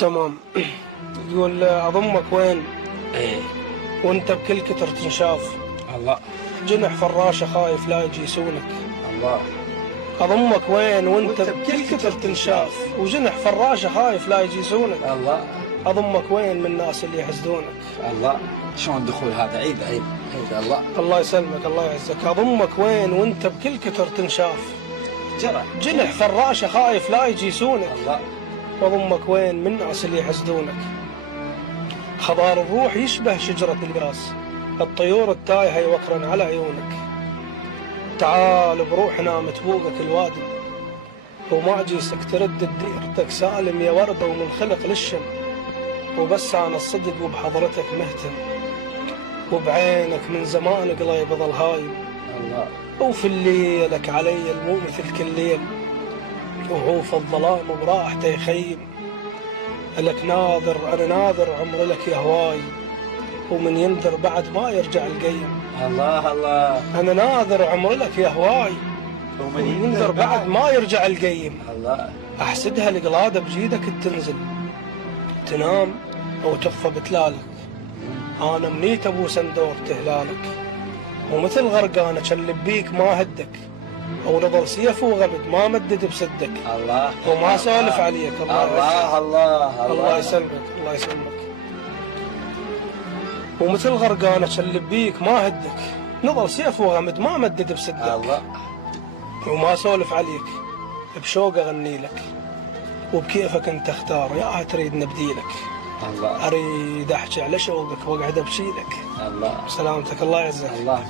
تمام. تقول اضمك وين ايه وانت بكل كتر تنشاف، الله جنح فراشه خايف لا يجي يسونك. الله اضمك وين وانت بكل كتر تنشاف، وجنح فراشه خايف لا يجي يسونك. الله اضمك وين من الناس اللي يحسدونك. الله. شلون دخول هذا؟ عيد عيد عيد. الله الله يسلمك الله يعزك. اضمك وين وانت بكل كتر تنشاف، جرى جنح فراشه خايف لا يجي يسونك. الله. واضمك وين من الناس اللي يحسدونك. خضار الروح يشبه شجرة الياس، الطيور التايهة يوكرن على عيونك. تعال بروحنا متبوقك الوادي، وما جيسك ترد ديرتك سالم يا وردة ومنخلق للشم. وبس أنا الصدق وبحضرتك مهتم، وبعينك من زمان قلبي ظل هايم. الله. وفي الليل لك علي المو مثل كل ليل، وهو في الظلام براحته يخيم. لك ناظر أنا ناظر عمر لك يا هواي، ومن ينذر بعد ما يرجع القيم. الله الله. أنا ناظر عمر لك يا هواي، ومن ينذر بعد ما يرجع القيم. الله. أحسدها القلادة بجيدك تنزل، تنام أو تخفى بتلالك. أنا منيت أبو سندور تهلالك، ومثل غرقانة شلب بيك ما هدك، أو نظل سيف وغمد ما مدد بسدك. الله. وما سولف عليك. الله الله الله. الله يسلمك الله يسلمك. ومثل غرقانة شلب بيك ما هدك، نظل سيف وغمد ما مدد بسدك. الله. وما سولف عليك، بشوق اغني لك، وبكيفك انت اختار يا تريد نبديلك. الله. اريد احكي على شوقك واقعد ابشيلك. الله. سلامتك الله يعزك. الله.